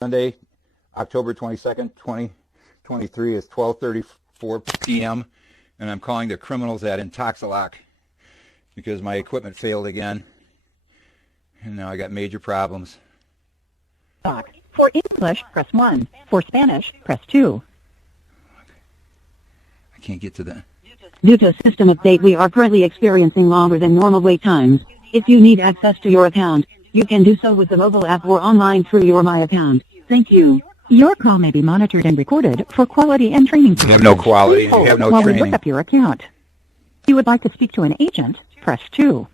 Sunday, October 22nd, 2023 is 12:34 p.m. and I'm calling the criminals at Intoxalock because my equipment failed again and now I got major problems. For English, press 1. For Spanish, press 2. I can't get to that. Due to a system update, we are currently experiencing longer than normal wait times. If you need access to your account, you can do so with the mobile app or online through your My Account. Thank you. Your call may be monitored and recorded for quality and training purposes. You have no quality. You have no while training. we look up your account. If you would like to speak to an agent, press 2.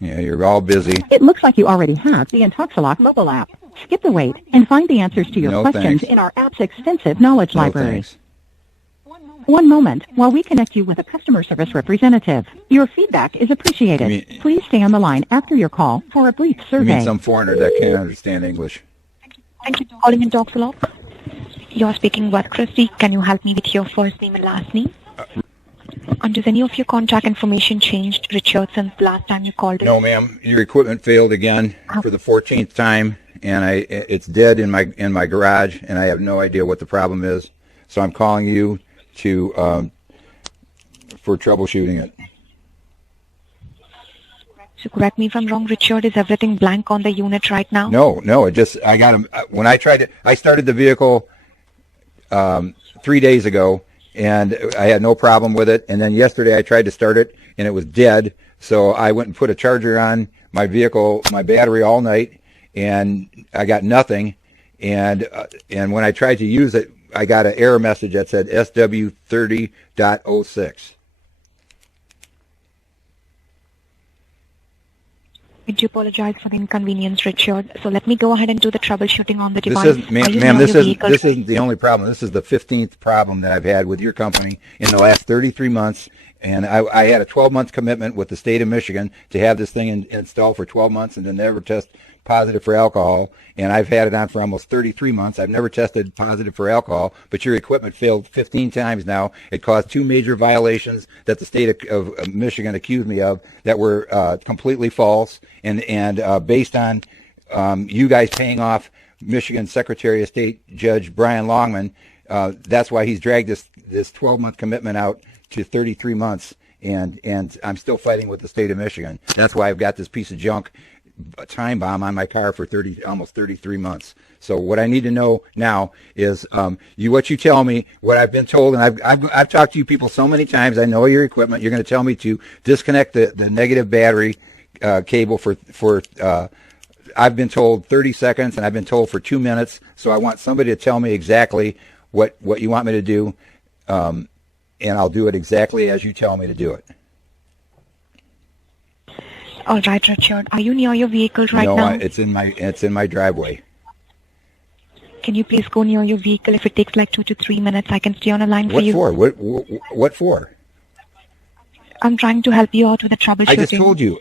Yeah, you're all busy. It looks like you already have the Intoxalock mobile app. Skip the wait and find the answers to your questions in our app's extensive knowledge library. Thanks. One moment while we connect you with a customer service representative. Your feedback is appreciated. Please stay on the line after your call for a brief survey. You mean some foreigner that can't understand English? Thank you for calling Intoxalock. You're speaking with Christy. Can you help me with your first name and last name? And does any of your contact information changed, Richard, since the last time you called us? No, ma'am. Your equipment failed again for the 14th time, and it's dead in my garage, and I have no idea what the problem is. So I'm calling you for troubleshooting it. So correct me if I'm wrong, Richard. Is everything blank on the unit right now? No. I got them when I tried it. I started the vehicle 3 days ago, and I had no problem with it. And then yesterday I tried to start it, and it was dead. So I went and put a charger on my vehicle, my battery all night, and I got nothing. And when I tried to use it, I got an error message that said SW30.06. I do apologize for the inconvenience, Richard. So let me go ahead and do the troubleshooting on the device. Ma'am, this isn't the only problem. This is the 15th problem that I've had with your company in the last 33 months. And I had a 12-month commitment with the state of Michigan to have this thing installed for 12 months and to never test positive for alcohol. And I've had it on for almost 33 months. I've never tested positive for alcohol, but your equipment failed 15 times now. It caused 2 major violations that the state of Michigan accused me of that were completely false and based on you guys paying off Michigan Secretary of State Judge Brian Longman. That's why he's dragged this 12-month commitment out to 33 months, and I'm still fighting with the state of Michigan. That's why I've got this piece of junk time bomb on my car for almost 33 months. So what I need to know now is what you tell me, what I've been told, and I've talked to you people so many times. I know your equipment. You're going to tell me to disconnect the negative battery cable for I've been told 30 seconds, and I've been told for 2 minutes. So I want somebody to tell me exactly what you want me to do, and I'll do it exactly as you tell me to do it. All right, Richard. Are you near your vehicle right now? No, it's in my driveway. Can you please go near your vehicle? If it takes like 2 to 3 minutes, I can stay on a line for you. What for? I'm trying to help you out with the troubleshooting. I just told you.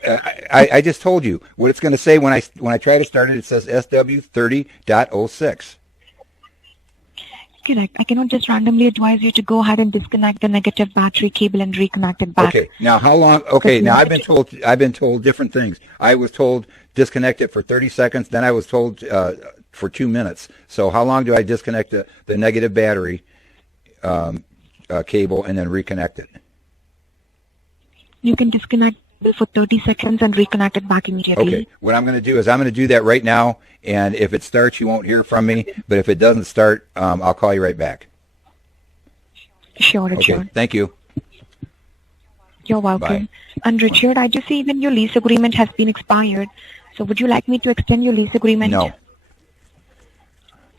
I just told you what it's going to say when I try to start it. It says SW30.06. Correct. I cannot just randomly advise you to go ahead and disconnect the negative battery cable and reconnect it back. Okay. Now, how long? Okay. Now, I've been told different things. I was told disconnect it for 30 seconds. Then I was told for 2 minutes. So, how long do I disconnect the negative battery cable and then reconnect it? You can disconnect it for 30 seconds and reconnect it back immediately. Okay. What I'm going to do is I'm going to do that right now. And if it starts, you won't hear from me. But if it doesn't start, I'll call you right back. Sure, Richard. Okay. Thank you. You're welcome. Bye. And Richard, I just see even your lease agreement has been expired. So would you like me to extend your lease agreement? No.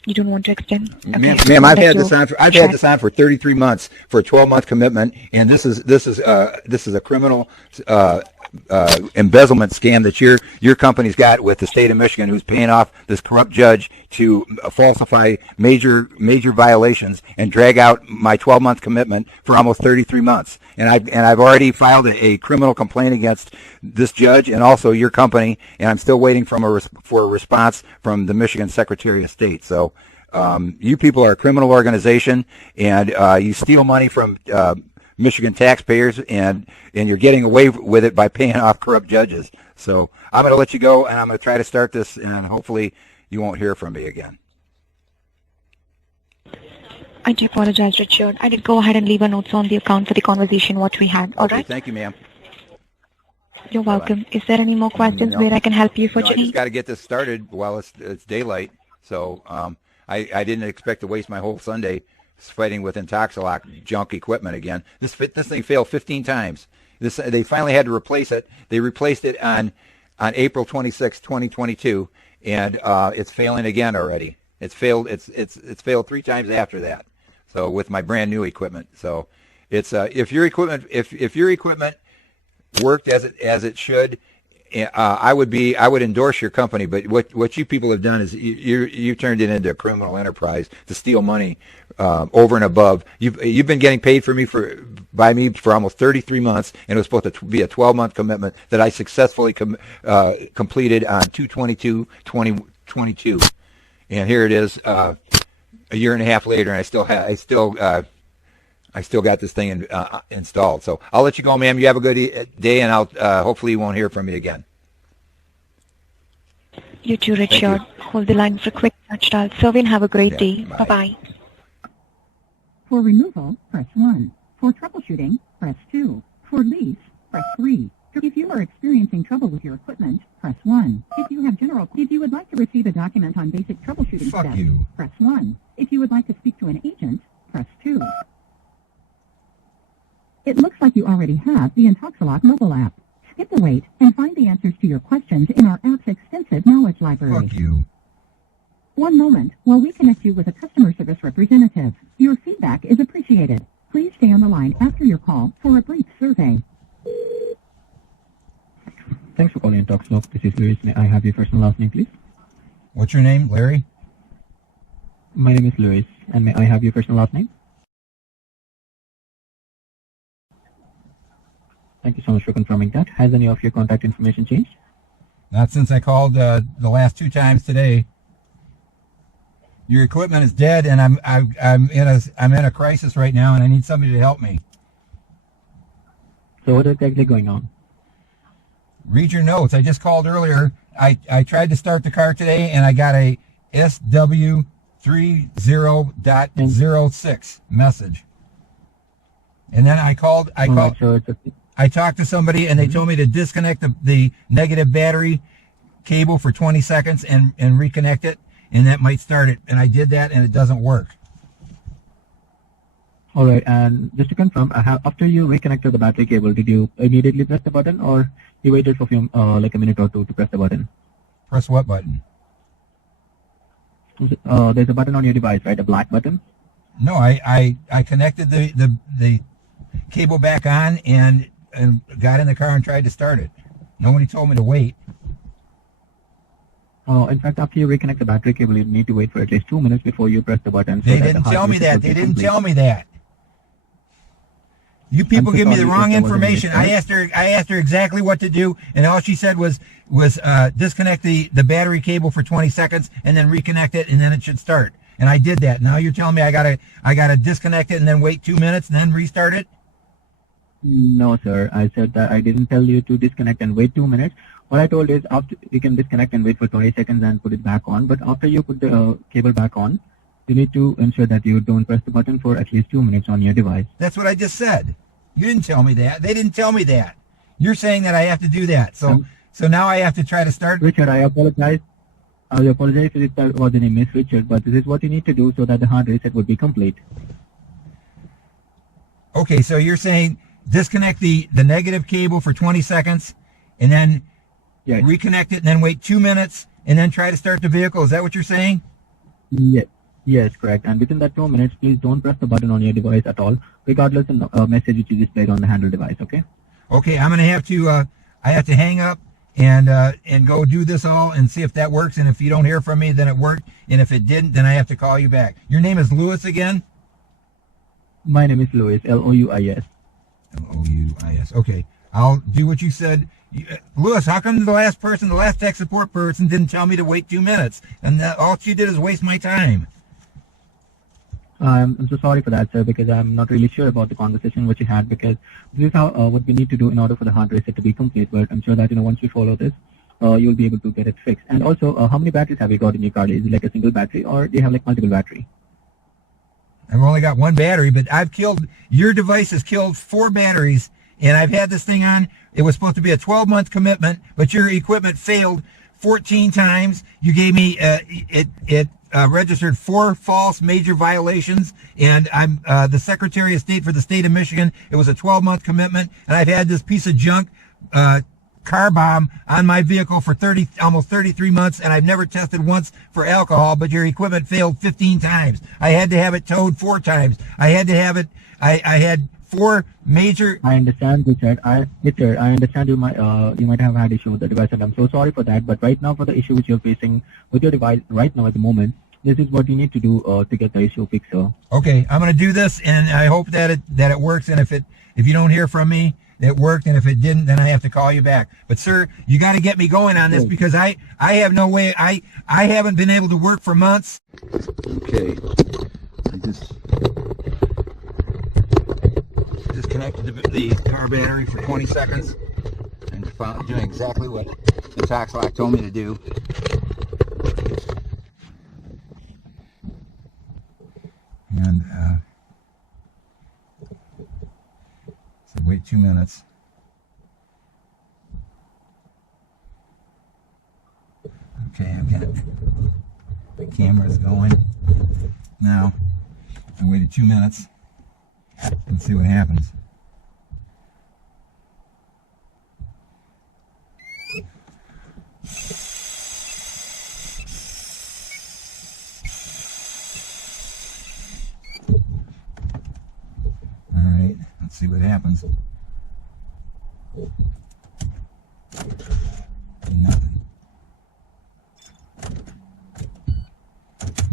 You don't want to extend? Okay. Ma'am, I've had this on for 33 months for a 12-month commitment, and this is a criminal embezzlement scam that your company's got with the state of Michigan, who's paying off this corrupt judge to falsify major violations and drag out my 12-month commitment for almost 33 months. And I've already filed a criminal complaint against this judge and also your company, and I'm still waiting for a response from the Michigan Secretary of State. So you people are a criminal organization, and you steal money from Michigan taxpayers, and you're getting away with it by paying off corrupt judges. So I'm going to let you go, and I'm going to try to start this, and hopefully you won't hear from me again. I do apologize, Richard. I did go ahead and leave a note on the account for the conversation what we had. All Okay, right? thank you, ma'am. You're welcome. Is there any more questions No. where I can help you for No, I today? just got to get this started while it's daylight. So I didn't expect to waste my whole Sunday fighting with Intoxalock junk equipment again. This thing failed 15 times. They finally had to replace it. They replaced it on April 26, 2022, and it's failing again already. It's failed. It's failed 3 times after that. So with my brand new equipment. So it's if your equipment worked as it should, I would endorse your company. But what you people have done is you turned it into a criminal enterprise to steal money over and above. You've been getting paid by me for almost 33 months, and it was supposed to be a 12-month commitment that I successfully completed on 2/22/2022, and here it is a year and a half later, and I still got this thing installed. So I'll let you go, ma'am. You have a good day, and I'll hopefully you won't hear from me again. You too, Richard. Hold the line for a quick touchdown survey and have a great day. Bye. Bye-bye. For removal, press 1. For troubleshooting, press 2. For lease, press 3. If you are experiencing trouble with your equipment, press 1. If you would like to receive a document on basic troubleshooting steps, press 1. If you would like to speak to an agent, press 2. It looks like you already have the Intoxalock mobile app. Skip the wait and find the answers to your questions in our app's extensive knowledge library. One moment while we connect you with a customer service representative. Your feedback is appreciated. Please stay on the line after your call for a brief survey. Thanks for calling Intoxalock. This is Luis. May I have your first and last name, please? What's your name, Larry? My name is Luis, and may I have your first and last name? Thank you so much for confirming that. Has any of your contact information changed? Not since I called the last 2 times today. Your equipment is dead, and I'm in a crisis right now, and I need somebody to help me. So what is exactly going on? Read your notes. I just called earlier. I tried to start the car today, and I got a SW30.06 message. And then I called. I talked to somebody, and they told me to disconnect the negative battery cable for 20 seconds and reconnect it, and that might start it. And I did that, and it doesn't work. All right, and just to confirm, after you reconnected the battery cable, did you immediately press the button, or you waited for like a minute or two to press the button? Press what button? There's a button on your device, right? A black button? No, I connected the cable back on and got in the car and tried to start it. Nobody told me to wait. In fact, after you reconnect the battery cable, you need to wait for at least 2 minutes before you press the button. They didn't tell me that. They didn't tell me that. You people give me the wrong information. I asked her exactly what to do, and all she said was disconnect the battery cable for 20 seconds and then reconnect it, and then it should start. And I did that. Now you're telling me I gotta disconnect it and then wait 2 minutes and then restart it? No, sir. I said that I didn't tell you to disconnect and wait 2 minutes. What I told is after you can disconnect and wait for 20 seconds and put it back on. But after you put the cable back on, you need to ensure that you don't press the button for at least 2 minutes on your device. That's what I just said. You didn't tell me that. They didn't tell me that. You're saying that I have to do that. So now I have to try to start. Richard, I apologize. I apologize if that was any miss, Richard, but this is what you need to do so that the hard reset would be complete. Okay, so you're saying disconnect the negative cable for 20 seconds and then reconnect it and then wait 2 minutes and then try to start the vehicle. Is that what you're saying? Yes, correct. And within that 2 minutes, please don't press the button on your device at all, regardless of the message which is displayed on the handle device, okay? Okay, I'm going to have to, I have to hang up and go do this all and see if that works. And if you don't hear from me, then it worked. And if it didn't, then I have to call you back. Your name is Louis again? My name is Louis, L-O-U-I-S. L-O-U-I-S. Okay, I'll do what you said. Louis, how come the last tech support person didn't tell me to wait 2 minutes? And all she did is waste my time. I'm so sorry for that, sir, because I'm not really sure about the conversation which you had, because this is how what we need to do in order for the hard reset to be complete. But I'm sure that once we follow this, you'll be able to get it fixed. And also, how many batteries have you got in your car? Is it like a single battery, or do you have like multiple battery? I've only got one battery, but your device has killed 4 batteries, and I've had this thing on. It was supposed to be a 12-month commitment, but your equipment failed 14 times. You gave me, it registered 4 false major violations, and I'm the Secretary of State for the state of Michigan. It was a 12-month commitment, and I've had this piece of junk car bomb on my vehicle for almost 33 months, and I've never tested once for alcohol, but your equipment failed 15 times. I had to have it towed 4 times. I had to have it, I had 4 major... I understand, Richard. Richard, I understand you might have had issue with the device, and I'm so sorry for that, but right now for the issue which you're facing with your device right now at the moment, this is what you need to do to get the issue fixed, sir. Okay, I'm going to do this, and I hope that it works, and if you don't hear from me, it worked, and if it didn't, then I have to call you back. But sir, you got to get me going on this, because I have no way. I haven't been able to work for months. Okay, I just disconnected the car battery for 20 seconds and doing exactly what Intoxalock told me to do. And so wait 2 minutes. Okay, I've got the camera's going now. I waited 2 minutes. Let's see what happens. Alright, let's see what happens. Nothing.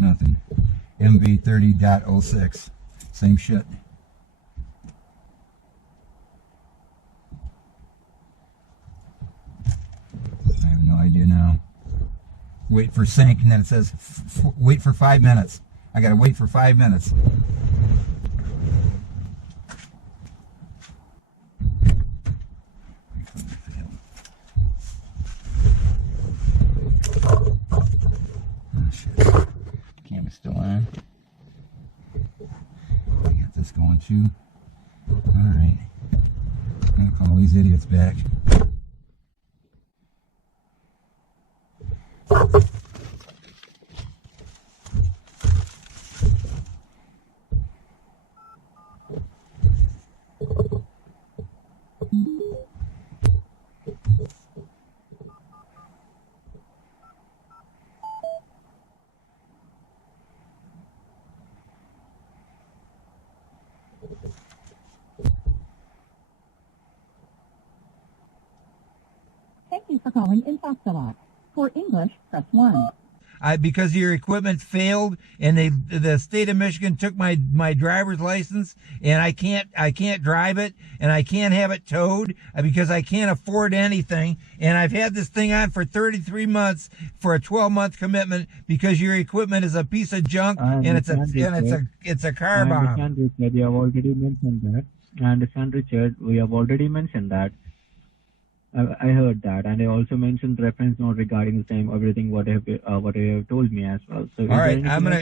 Nothing. MV30.06. Same shit. I have no idea now. Wait for sync, and then it says wait for 5 minutes. I gotta wait for 5 minutes. Camera's still on. I got this going too. Alright. I'm gonna call these idiots back. Thank you for calling Intoxalock. For English, press 1. Because your equipment failed, and the state of Michigan took my driver's license, and I can't drive it, and I can't have it towed because I can't afford anything, and I've had this thing on for 33 months for a 12-month commitment because your equipment is a piece of junk, and it's a car bomb. I understand, Richard. You have already mentioned that. I understand, Richard. We have already mentioned that. I heard that, and I also mentioned reference note regarding the same everything what you have told me as well. So, all right, I'm gonna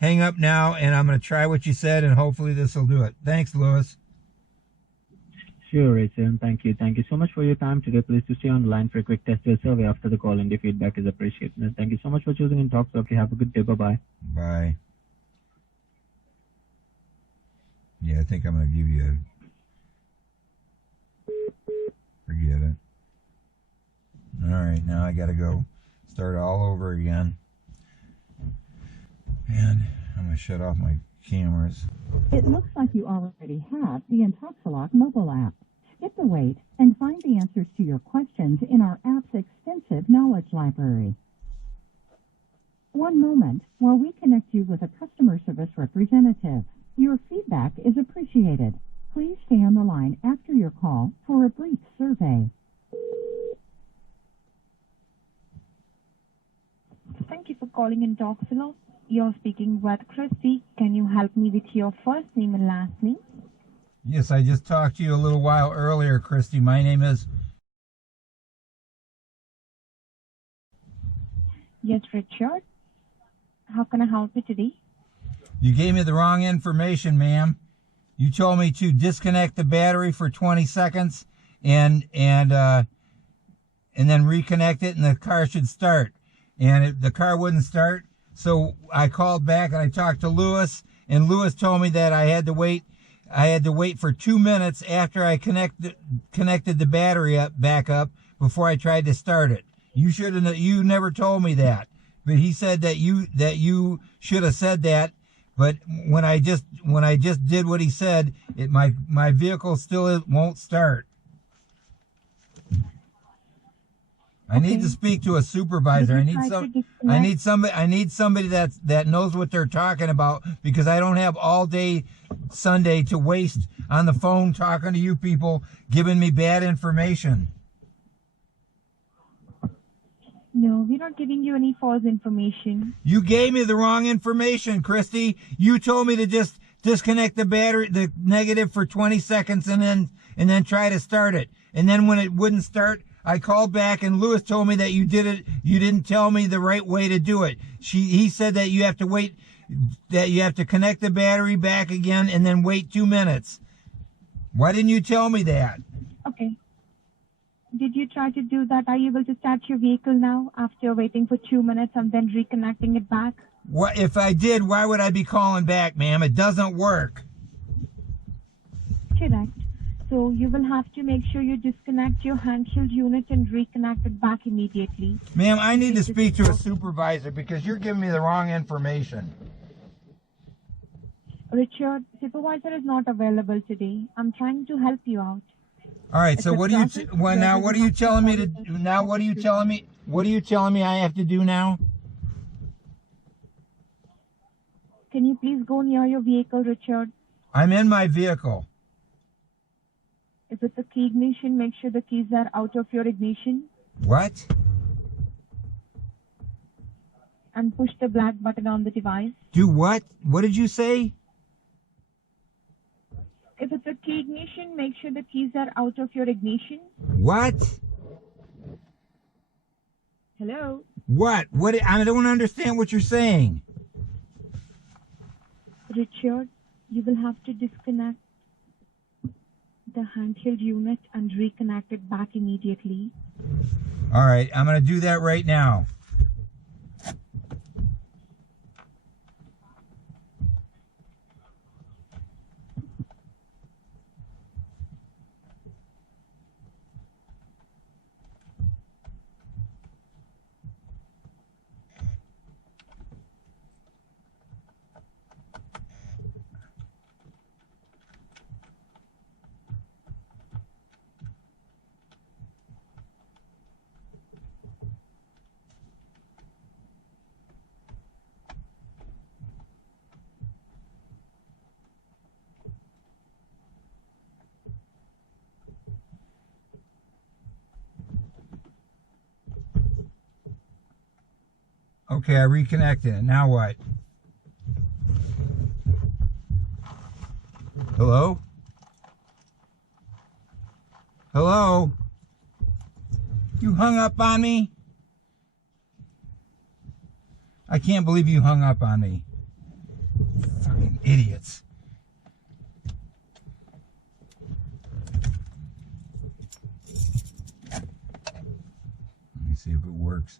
hang up now, and I'm gonna try what you said, and hopefully this will do it. Thanks, Lewis. Sure, Richard. Thank you. Thank you so much for your time today. Please to stay on the line for a quick test survey after the call, and the feedback is appreciated. Thank you so much for choosing Intoxalock. Have a good day. Bye-bye. Bye. Yeah, I think I'm gonna give you a... Forget it. Alright, now I gotta go start all over again. And I'm gonna shut off my cameras. It looks like you already have the Intoxalock mobile app. Skip the wait and find the answers to your questions in our app's extensive knowledge library. One moment while we connect you with a customer service representative. Your feedback is appreciated. Please stay on the line after your call for a brief survey. Thank you for calling Intoxalock. You're speaking with Christy. Can you help me with your first name and last name? Yes, I just talked to you a little while earlier, Christy. My name is... Yes, Richard. How can I help you today? You gave me the wrong information, ma'am. You told me to disconnect the battery for 20 seconds and then reconnect it and the car should start. And the car wouldn't start. So I called back and I talked to Lewis, and Lewis told me that I had to wait for 2 minutes after I connected the battery back up before I tried to start it. You never told me that. But he said that you should have said that. But when I just did what he said, my vehicle still won't start. I need to speak to a supervisor. I need somebody that knows what they're talking about, because I don't have all day Sunday to waste on the phone talking to you people giving me bad information. No, we're not giving you any false information. You gave me the wrong information, Christy. You told me to just disconnect the battery, the negative, for 20 seconds and then try to start it. And then when it wouldn't start, I called back and Lewis told me that you didn't tell me the right way to do it. He said that you have to wait, that you have to connect the battery back again and then wait 2 minutes. Why didn't you tell me that? Okay. Did you try to do that? Are you able to start your vehicle now after waiting for 2 minutes and then reconnecting it back? What if I did? Why would I be calling back, ma'am? It doesn't work. Correct. So you will have to make sure you disconnect your handheld unit and reconnect it back immediately. Ma'am, I need to speak to a supervisor because you're giving me the wrong information. Richard, supervisor is not available today. I'm trying to help you out. All right, so what are you telling me to do now? What are you telling me I have to do now? Can you please go near your vehicle, Richard? I'm in my vehicle. If it's a key ignition, make sure the keys are out of your ignition. What? And push the black button on the device. Do what? What did you say? If it's a key ignition, make sure the keys are out of your ignition. What? Hello? What? What? I don't understand what you're saying. Richard, you will have to disconnect the handheld unit and reconnect it back immediately. All right, I'm going to do that right now. Okay, I reconnected it. Now what? Hello? Hello? You hung up on me? I can't believe you hung up on me. Fucking idiots. Let me see if it works.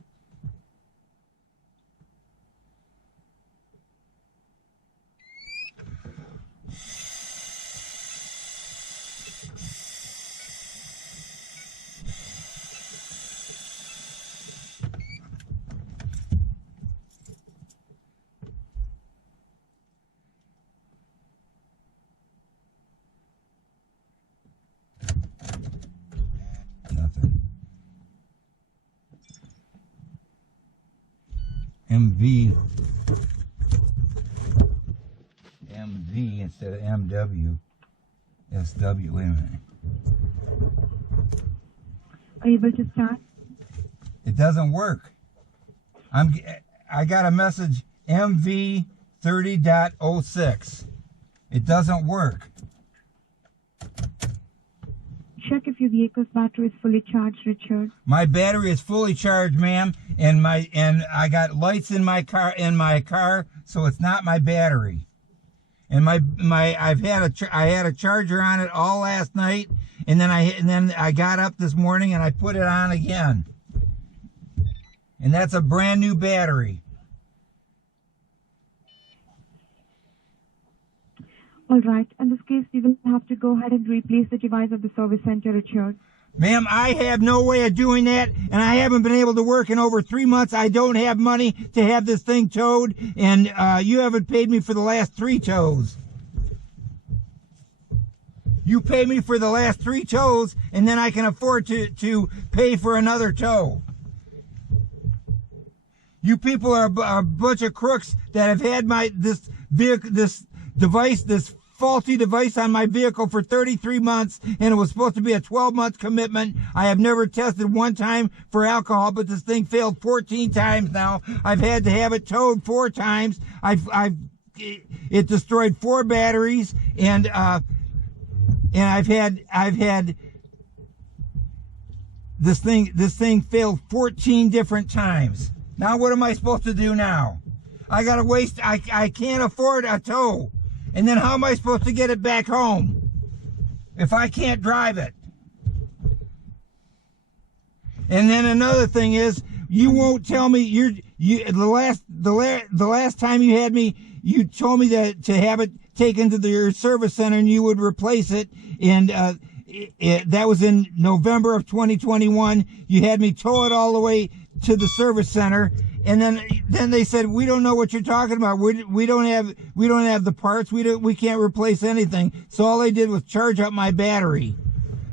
MV instead of MW. SW, wait a minute. Are you able to start? It doesn't work. I got a message MV 30.06. It doesn't work. check if your vehicle's battery is fully charged, Richard? My battery is fully charged, ma'am, and I got lights in my car, so it's not my battery. And I had a charger on it all last night, and then I got up this morning and I put it on again. And that's a brand new battery. All right. In this case, we will have to go ahead and replace the device at the service center, Richard. Ma'am, I have no way of doing that, and I haven't been able to work in over 3 months. I don't have money to have this thing towed, and you haven't paid me for the last 3 tows. You pay me for the last 3 tows, and then I can afford to pay for another tow. You people are a bunch of crooks that have had this faulty device on my vehicle for 33 months, and it was supposed to be a 12-month commitment. I have never tested one time for alcohol, but this thing failed 14 times now. I've had to have it towed 4 times. It destroyed 4 batteries, and I've had this thing failed 14 different times. Now what am I supposed to do now? I can't afford a tow. And then how am I supposed to get it back home if I can't drive it? And then another thing is, you won't tell me the last time you had me, you told me that to have it taken to your service center and you would replace it. And that was in November of 2021. You had me tow it all the way to the service center. And then they said, we don't know what you're talking about. We don't have the parts. We can't replace anything. So all they did was charge up my battery.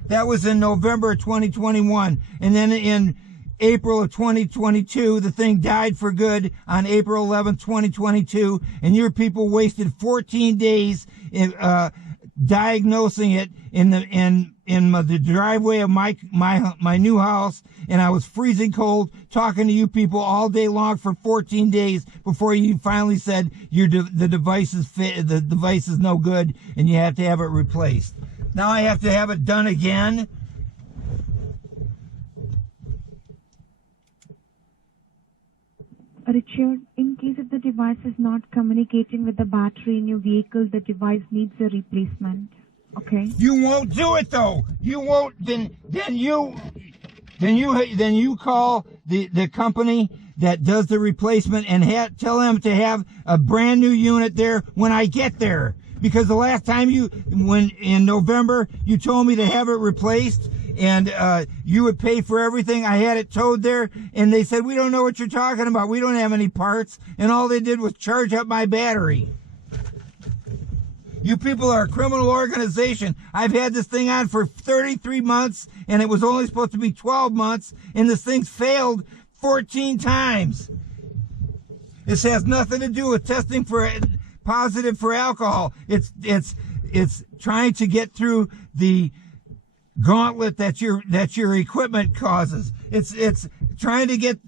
That was in November of 2021. And then in April of 2022, the thing died for good on April 11th, 2022. And your people wasted 14 days diagnosing it in the driveway of my new house, and I was freezing cold talking to you people all day long for 14 days before you finally said the device is no good and you have to have it replaced. Now I have to have it done again. Richard, in case if the device is not communicating with the battery in your vehicle, the device needs a replacement. Okay. You won't do it though. You won't. Then you call the company that does the replacement and tell them to have a brand new unit there when I get there. Because the last time in November, you told me to have it replaced and you would pay for everything. I had it towed there and they said, we don't know what you're talking about. We don't have any parts. And all they did was charge up my battery. You people are a criminal organization. I've had this thing on for 33 months, and it was only supposed to be 12 months, and this thing's failed 14 times. This has nothing to do with testing for positive for alcohol. It's trying to get through the gauntlet that your equipment causes. It's trying to get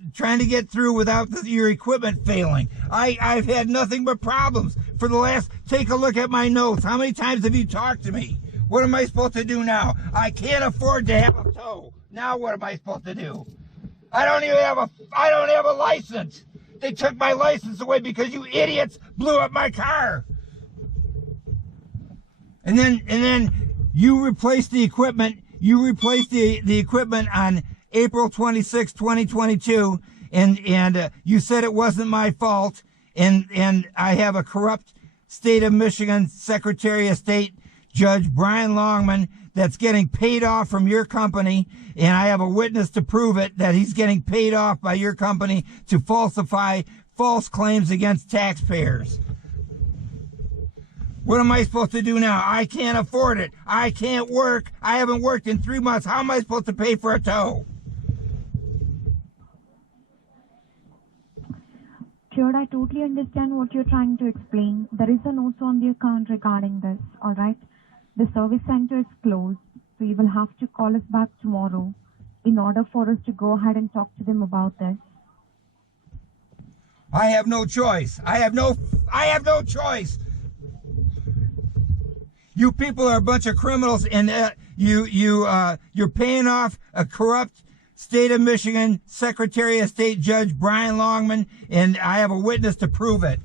through without your equipment failing. I've had nothing but problems for the last. Take a look at my notes. How many times have you talked to me? What am I supposed to do now? I can't afford to have a tow. Now what am I supposed to do? I don't have a license. They took my license away because you idiots blew up my car. And then you replaced the equipment. You replaced the equipment on April 26, 2022, and you said it wasn't my fault. And I have a corrupt state of Michigan Secretary of State Judge Brian Longman that's getting paid off from your company, and I have a witness to prove it, that he's getting paid off by your company to falsify false claims against taxpayers. What am I supposed to do now? I can't afford it. I can't work. I haven't worked in 3 months. How am I supposed to pay for a tow? Sure, I totally understand what you're trying to explain. There is a note on the account regarding this, all right? The service center is closed, so you will have to call us back tomorrow in order for us to go ahead and talk to them about this. I have no choice. I have no choice. You people are a bunch of criminals, and you're paying off a corrupt State of Michigan Secretary of State Judge Brian Longman, and I have a witness to prove it.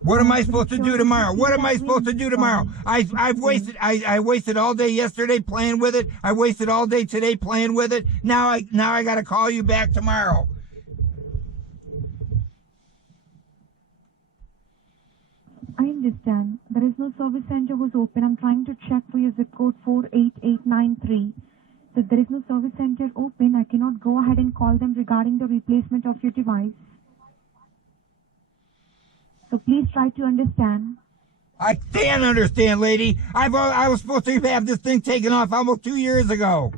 What am I supposed to do tomorrow? What am I supposed to do tomorrow? I wasted all day yesterday playing with it. I wasted all day today playing with it. Now I got to call you back tomorrow. I understand. There is no service center who's open. I'm trying to check for your zip code 48893. So there is no service center open. I cannot go ahead and call them regarding the replacement of your device. So please try to understand. I can't understand, lady. I was supposed to have this thing taken off almost 2 years ago.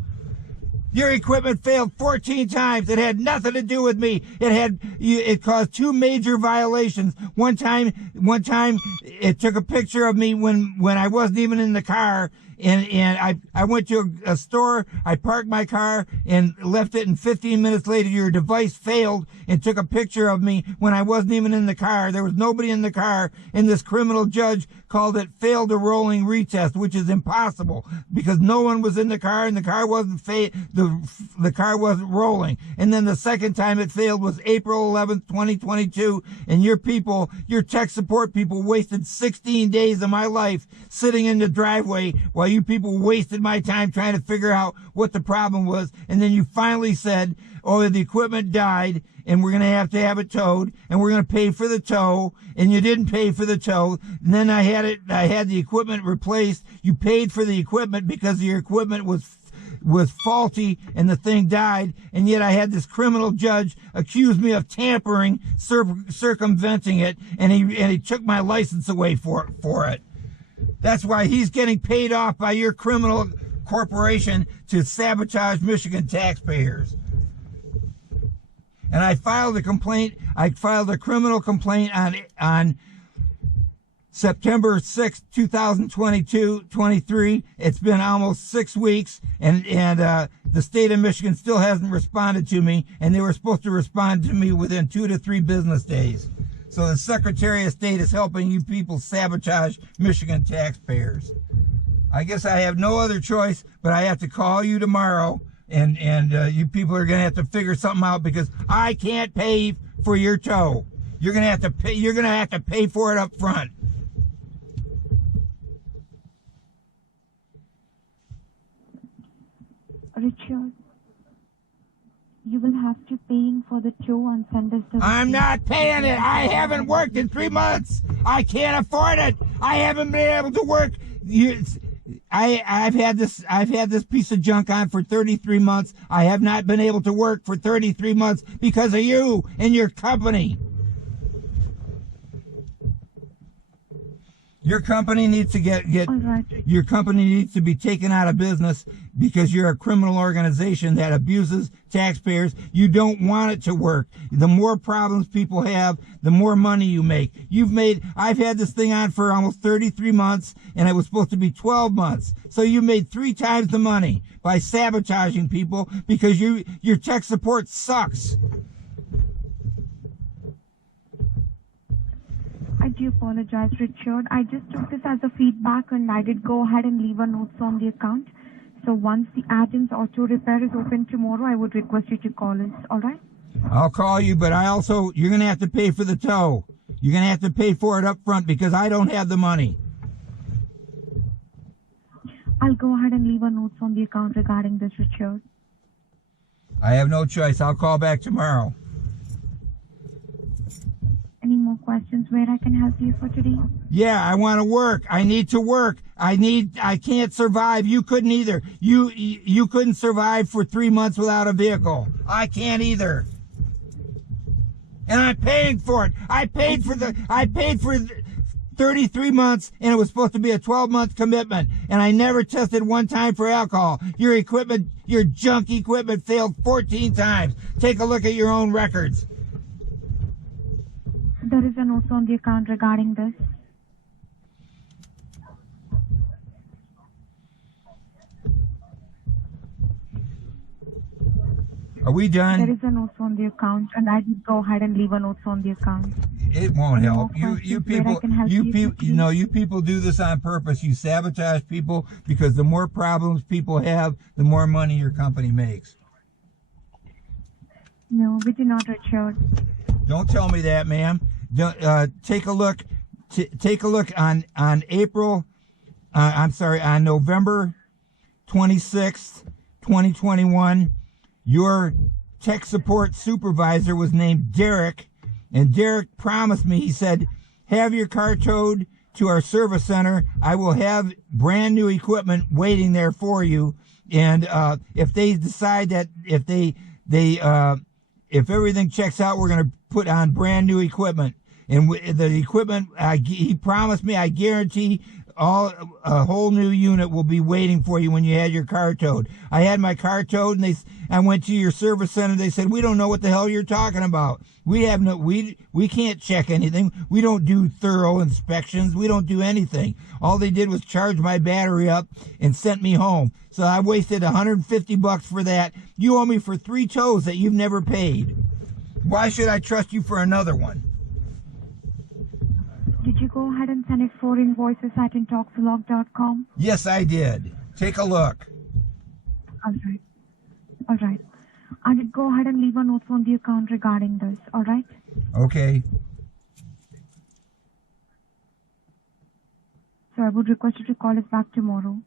Your equipment failed 14 times. It had nothing to do with me. It caused 2 major violations. One time it took a picture of me when I wasn't even in the car. And I went to a store, I parked my car and left it, and 15 minutes later your device failed and took a picture of me when I wasn't even in the car. There was nobody in the car, and this criminal judge called it failed a rolling retest, which is impossible because no one was in the car and the car wasn't the car wasn't rolling. And then the second time it failed was April 11th, 2022, and your tech support people wasted 16 days of my life sitting in the driveway while you people wasted my time trying to figure out what the problem was. And then you finally said, oh, the equipment died and we're going to have it towed and we're going to pay for the tow, and you didn't pay for the tow. And then I had the equipment replaced. You paid for the equipment because your equipment was faulty and the thing died, and yet I had this criminal judge accuse me of tampering, circumventing it, and he took my license away for it. That's why he's getting paid off by your criminal corporation to sabotage Michigan taxpayers. And I filed a complaint. I filed a criminal complaint on September 6, 2023. It's been almost 6 weeks, and the state of Michigan still hasn't responded to me, and they were supposed to respond to me within 2 to 3 business days. So the Secretary of State is helping you people sabotage Michigan taxpayers. I guess I have no other choice, but I have to call you tomorrow, and you people are going to have to figure something out because I can't pay for your tow. You're going to have to pay. You're going to have to pay for it up front. Richard, you will have to pay for the tow and send us the I'm not paying it. I haven't worked in 3 months. I can't afford it. I haven't been able to work. I've had this piece of junk on for 33 months. I have not been able to work for 33 months because of you and your company. Your company needs to All right. Your company needs to be taken out of business because you're a criminal organization that abuses taxpayers. You don't want it to work. The more problems people have, the more money you make. I've had this thing on for almost 33 months, and it was supposed to be 12 months. So you made 3 times the money by sabotaging people because your tech support sucks. I do apologize, Richard. I just took this as a feedback, and I did go ahead and leave a note on the account. So once the Adams Auto Repair is open tomorrow, I would request you to call us, all right? I'll call you, but you're going to have to pay for the tow. You're going to have to pay for it up front because I don't have the money. I'll go ahead and leave a note on the account regarding this, Richard. I have no choice. I'll call back tomorrow. Any more questions where I can help you for today? Yeah, I want to work. I need to work. I can't survive. You couldn't either. You couldn't survive for 3 months without a vehicle. I can't either. And I'm paying for it. I paid for 33 months, and it was supposed to be a 12-month commitment. And I never tested one time for alcohol. Your junk equipment failed 14 times. Take a look at your own records. There is a note on the account regarding this. Are we done? There is a note on the account, and I did go ahead and leave a note on the account. It won't Any help. more You questions where I people, can help you quickly? you people do this on purpose. You sabotage people because the more problems people have, the more money your company makes. No, we do not, Richard. Don't tell me that, ma'am. Take a look. Take a look on April. On November 26th, 2021. Your tech support supervisor was named Derek, and Derek promised me. He said, "Have your car towed to our service center. I will have brand new equipment waiting there for you. And if they decide that if everything checks out, we're going to put on brand new equipment." And the equipment, he promised me, I guarantee a whole new unit will be waiting for you when you had your car towed. I had my car towed, and I went to your service center. They said, "We don't know what the hell you're talking about. We can't check anything. We don't do thorough inspections. We don't do anything." All they did was charge my battery up and sent me home. So I wasted $150 for that. You owe me for 3 tows that you've never paid. Why should I trust you for another one? Did you go ahead and send it for invoices at Intoxalock.com? Yes, I did. Take a look. All right. I did go ahead and leave a note on the account regarding this, all right? Okay. So I would request you to call us back tomorrow.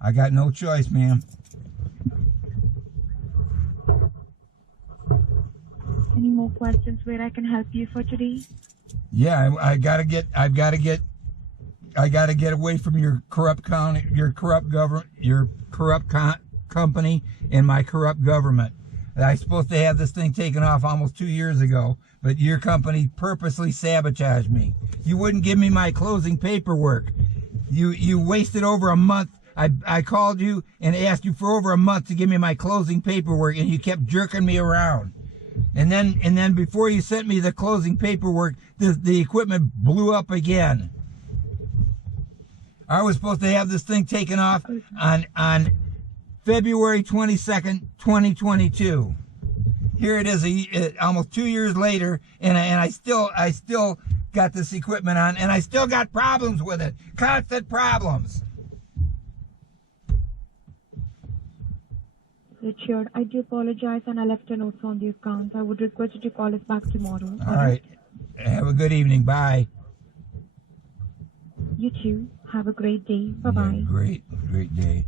I got no choice, ma'am. Any more questions where I can help you for today? Yeah, I've got to get away from your corrupt county, your corrupt government, your corrupt company, and my corrupt government. I was supposed to have this thing taken off almost 2 years ago, but your company purposely sabotaged me. You wouldn't give me my closing paperwork. You wasted over a month. I called you and asked you for over a month to give me my closing paperwork, and you kept jerking me around. And then before you sent me the closing paperwork, the equipment blew up again. I was supposed to have this thing taken off on February 22nd, 2022. Here it is, almost 2 years later, and I still got this equipment on, and I still got problems with it. Constant problems. Richard, I do apologize, and I left a note on the account. I would request you to call us back tomorrow. All right. Have a good evening. Bye. You too. Have a great day. Bye-bye. Yeah, great day.